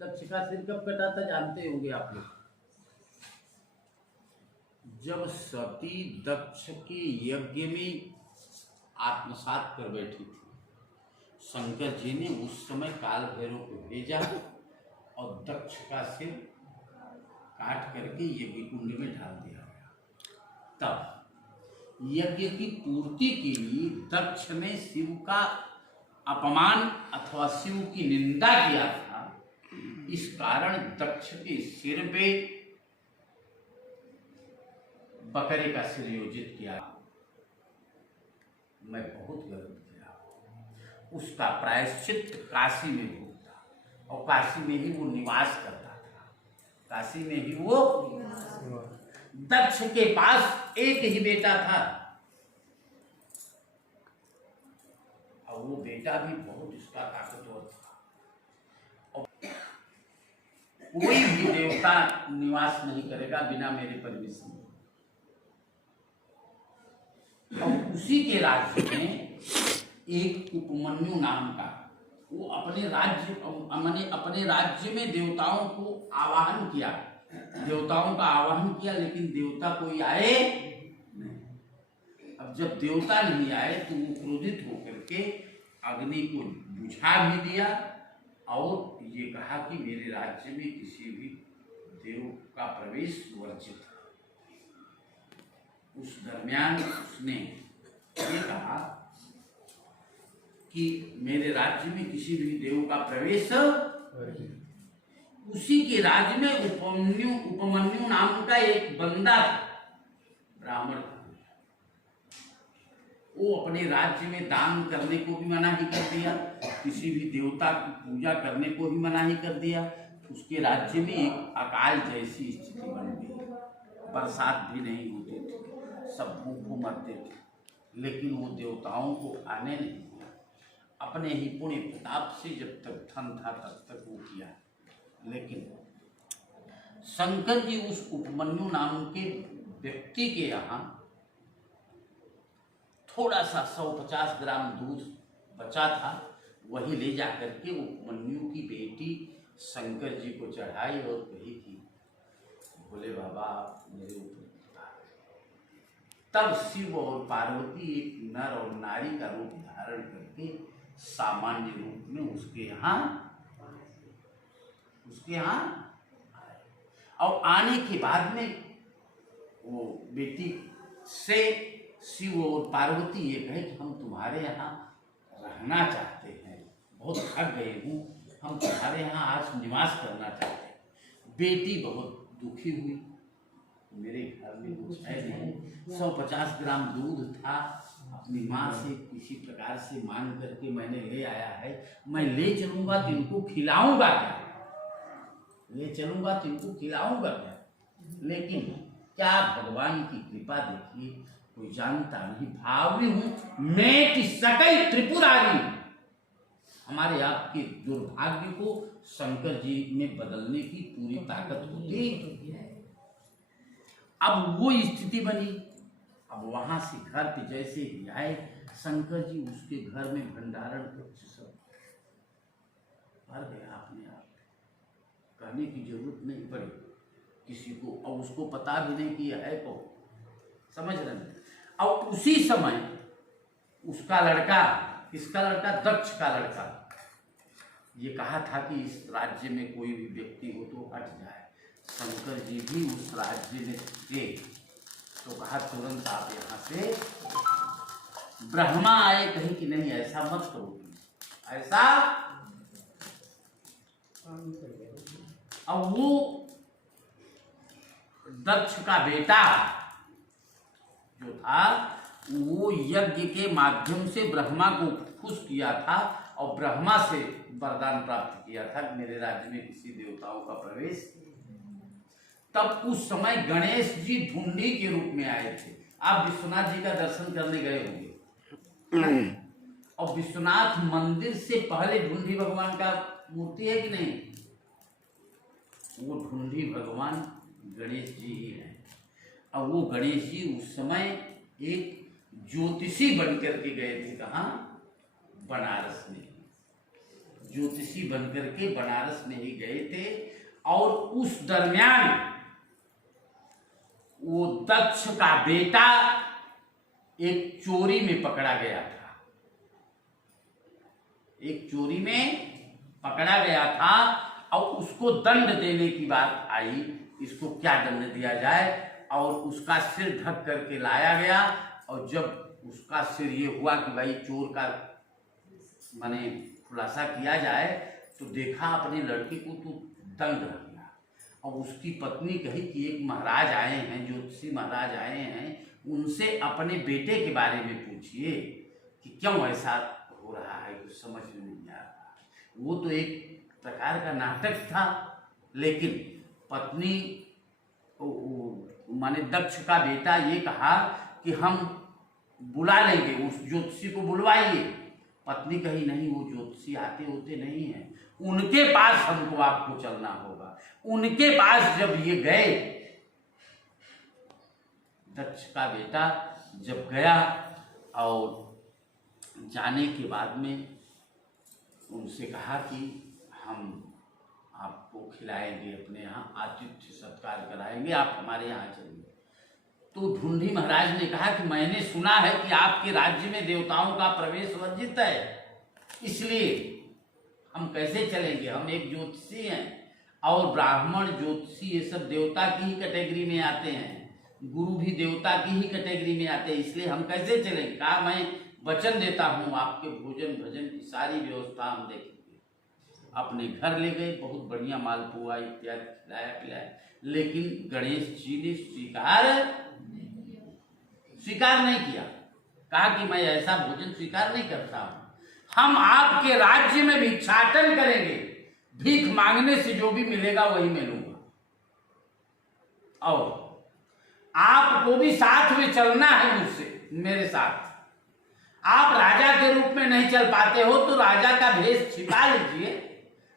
दक्ष का सिर कब कटा था जानते होंगे आप लोग? जब सती दक्ष के यज्ञ में आत्मसात कर बैठी थी, शंकर जी ने उस समय काल भैरव को भेजा और दक्ष का सिर काट करके यज्ञ कुंड में डाल दिया गया। तब यज्ञ की पूर्ति के लिए दक्ष ने शिव का अपमान अथवा शिव की निंदा किया था। इस कारण दक्ष के सिर पे बकरे का सिर योजित किया। मैं बहुत गलत किया, उसका प्रायश्चित काशी में भुगता और काशी में ही वो निवास करता था। काशी में ही वो दक्ष के पास एक ही बेटा था और वो बेटा भी बहुत इसका ताकतवर था और कोई भी देवता निवास नहीं करेगा बिना मेरे परमिशन। और उसी के राज्य में एक उपमन्यु नाम का, वो अपने राज्य में देवताओं को आवाहन किया, देवताओं का आवाहन किया, लेकिन देवता कोई आए नहीं। अब जब देवता नहीं आए तो वो क्रोधित होकर के अग्नि को बुझा भी दिया और ये कहा कि मेरे राज्य में किसी भी देव का प्रवेश वर्जित है। उस दरमियान उसने ये कहा कि मेरे राज्य में किसी भी देव का प्रवेश। उसी के राज्य में उपमन्यु नाम का एक बंदा था, ब्राह्मण था। वो अपने राज्य में दान करने को भी मना ही कर दिया, किसी भी देवता की पूजा करने को भी मना ही कर दिया। उसके राज्य में एक अकाल जैसी स्थिति बन गई, बरसात भी नहीं होती थी, सब भूख मरते थे। लेकिन वो देवताओं को आने नहीं दिया, अपने ही पुण्य प्रताप से जब तक धन था तब तक वो किया। लेकिन शंकर जी उस उपमन्यु नाम के व्यक्ति के यहाँ थोड़ा सा 150 ग्राम दूध बचा था, वही ले जाकर के उपमन्यु की बेटी शंकर जी को चढ़ाई और कही कि भोले बाबा मेरे ऊपर। तब शिव और पार्वती एक नर और नारी का रूप धारण करके सामान्य रूप में उसके यहाँ आए। और आने के बाद में वो बेटी से शिव और पार्वती ये कहे कि हम तुम्हारे यहाँ रहना चाहते हैं, बहुत थक गए हूँ, हम तुम्हारे यहाँ आज निवास करना चाहते हैं। बेटी बहुत दुखी हुई, मेरे घर में कुछ है नहीं, 150 ग्राम दूध था, अपनी माँ से किसी प्रकार से मांग करके मैंने ले आया है, मैं ले चलूंगा तो इनको खिलाऊंगा क्या, ले चलूंगा तो इनको खिलाऊंगा क्या। लेकिन क्या भगवान की कृपा देखिए, कोई जानता नहीं, भावी हूं मैं कि सकल त्रिपुरारी। हमारे आपके दुर्भाग्य को शंकर जी में बदलने की पूरी ताकत होती है। अब वो स्थिति बनी। अब वहां से घर पे जैसे ही आए शंकर जी, उसके घर में भंडारण कुछ सब भर गया अपने आप, कहने की जरूरत नहीं पड़ी किसी को, और उसको पता भी नहीं कि है कौन, समझ रहे हैं। और उसी समय उसका लड़का, किसका लड़का, दक्ष का लड़का, ये कहा था कि इस राज्य में कोई भी व्यक्ति हो तो हट जाए। शंकर जी भी उस राज्य में थे तो कहा तुरंत आप यहाँ से। ब्रह्मा आए, कहे कि नहीं ऐसा मत करो, ऐसा। अब वो दक्ष का बेटा जो था वो यज्ञ के माध्यम से ब्रह्मा को खुश किया था और ब्रह्मा से वरदान प्राप्त किया था कि मेरे राज्य में किसी देवताओं का प्रवेश। तब उस समय गणेश जी ढूंढी के रूप में आए थे। आप विश्वनाथ जी का दर्शन करने गए होंगे, और विश्वनाथ मंदिर से पहले ढूंढी भगवान का मूर्ति है कि नहीं, वो ढूंढी भगवान गणेश जी ही है। और वो गणेश जी उस समय एक ज्योतिषी बन करके गए थे, कहाँ, बनारस में। ज्योतिषी बनकर के बनारस में ही गए थे और उस दरमियान वो दक्ष का बेटा एक चोरी में पकड़ा गया था, एक चोरी में पकड़ा गया था और उसको दंड देने की बात आई, इसको क्या दंड दिया जाए, और उसका सिर ढक करके लाया गया। और जब उसका सिर ये हुआ कि भाई चोर का माने खुलासा किया जाए, तो देखा अपनी लड़की को तो दंड रख गया। और उसकी पत्नी कही कि एक महाराज आए हैं, ज्योतिषी महाराज आए हैं, उनसे अपने बेटे के बारे में पूछिए कि क्यों ऐसा हो रहा है, कुछ समझ में नहीं आ रहा। वो तो एक प्रकार का नाटक था, लेकिन पत्नी माने दक्ष का बेटा ये कहा कि हम बुला लेंगे, उस ज्योतिषी को बुलवाइए। पत्नी कही नहीं, वो ज्योतिषी आते होते नहीं हैं, उनके पास हमको आपको चलना होगा। उनके पास जब ये गए, दक्ष का बेटा जब गया और जाने के बाद में उनसे कहा कि हम आपको खिलाएंगे, अपने यहाँ आतिथ्य सत्कार कराएंगे, आप हमारे यहाँ चलिए। तो ढूंढी महाराज ने कहा कि मैंने सुना है कि आपके राज्य में देवताओं का प्रवेश वर्जित है, इसलिए हम कैसे चलेंगे, हम एक ज्योतिषी हैं और ब्राह्मण ज्योतिषी ये सब देवता की ही कैटेगरी में आते हैं, गुरु भी देवता की ही कैटेगरी में आते हैं, इसलिए हम कैसे चलेंगे। कहा मैं वचन देता हूँ आपके भोजन भजन की सारी व्यवस्था हम देखेंगे। अपने घर ले गए, बहुत बढ़िया मालपुआ इत्यादि खिलाया पिलाया, लेकिन गणेश जी ने स्वीकार नहीं किया। कहा कि मैं ऐसा भोजन स्वीकार नहीं करता हूं, हम आपके राज्य में भिक्षाटन करेंगे, भीख मांगने से जो भी मिलेगा वही मैं लूंगा, और आपको भी साथ में चलना है मुझसे, मेरे साथ। आप राजा के रूप में नहीं चल पाते हो तो राजा का भेष छिपा लीजिए,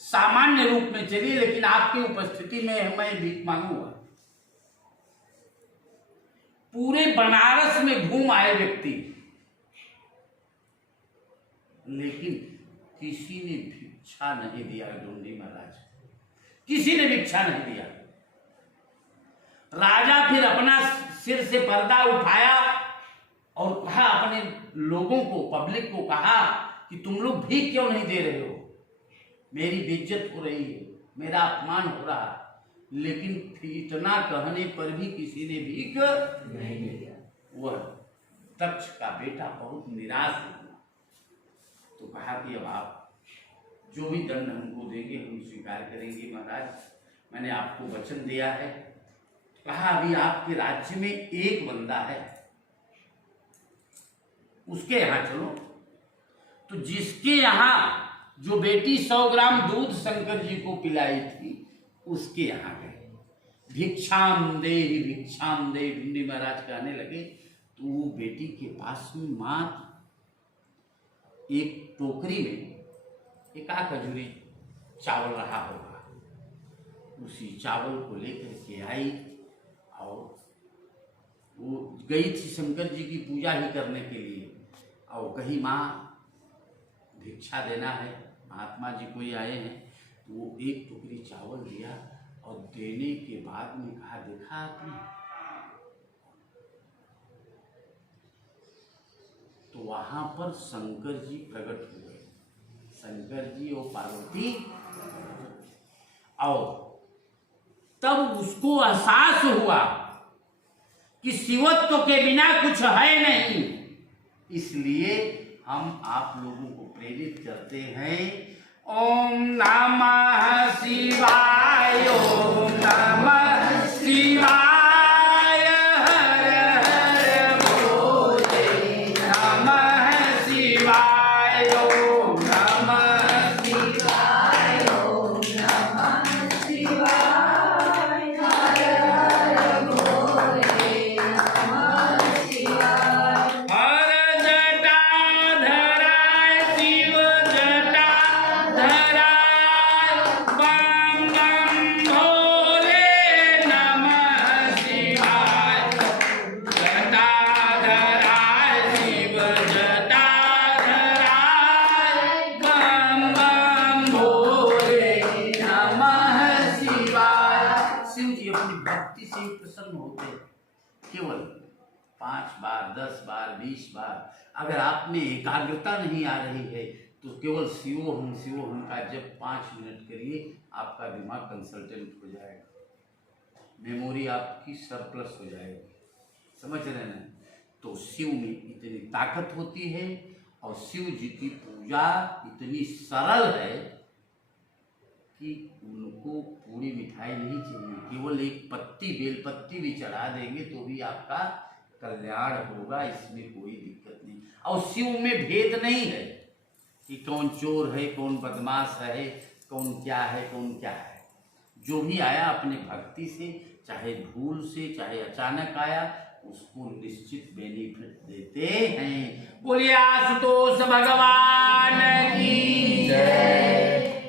सामान्य रूप में चलिए, लेकिन आपकी उपस्थिति में मैं भीख मांगूंगा। पूरे बनारस में घूम आए व्यक्ति, लेकिन किसी ने भिक्षा नहीं दिया। ढूंढी महाराज, किसी ने भिक्षा नहीं दिया। राजा फिर अपना सिर से पर्दा उठाया और कहा अपने लोगों को, पब्लिक को कहा कि तुम लोग भीख क्यों नहीं दे रहे हो, मेरी बेइज्जत हो रही है, मेरा अपमान हो रहा है। लेकिन इतना कहने पर भी किसी ने भीख नहीं दिया। वह दक्ष का बेटा बहुत निराश हुआ, तो कहा कि अब आप जो भी दंड हमको देंगे हम स्वीकार करेंगे महाराज, मैंने आपको वचन दिया है। कहा अभी आपके राज्य में एक बंदा है, उसके यहां चलो। तो जिसके यहां जो बेटी 100 ग्राम दूध शंकर जी को पिलाई थी, उसके यहां गए। भिक्षाम दे ढूंढी महाराज कहने लगे। तो वो बेटी के पास में मात्र एक टोकरी में एक खजूरी चावल रहा होगा, उसी चावल को लेकर के आई और वो गई थी शंकर जी की पूजा ही करने के लिए, और कही माँ भिक्षा देना है, महात्मा जी कोई आए हैं। तो वो एक टोकरी चावल दिया और देने के बाद में कहा देखा आपने, तो वहां पर शंकर जी प्रकट हुए, शंकर जी और पार्वती, और तब उसको एहसास हुआ कि शिवत्व के बिना कुछ है नहीं। इसलिए हम आप लोगों को प्रेरित करते हैं, ओम नमः शिवाय, ओम नमः शिवाय। Oh अपनी भक्ति से ही प्रसन्न होते हैं। केवल 5 बार, 10 बार, 20 बार अगर आप में एकाग्रता नहीं आ रही है तो केवल शिवोहम का जब 5 मिनट करिए, आपका दिमाग कंसल्टेंट हो जाएगा, मेमोरी आपकी सरप्लस हो जाएगी। समझ रहे हैं? तो शिव में इतनी ताकत होती है और शिव जी की पूजा इतनी सरल है कि उनको पूरी मिठाई नहीं चाहिए, केवल एक पत्ती, बेलपत्ती भी चढ़ा देंगे तो भी आपका कल्याण होगा, इसमें कोई दिक्कत नहीं। और शिव में भेद नहीं है कि कौन चोर है, कौन बदमाश है, कौन क्या है, कौन क्या है। जो भी आया अपने भक्ति से, चाहे भूल से, चाहे अचानक आया, उसको निश्चित बेनिफिट देते हैं। बोलिए आशुतोष भगवान की जय।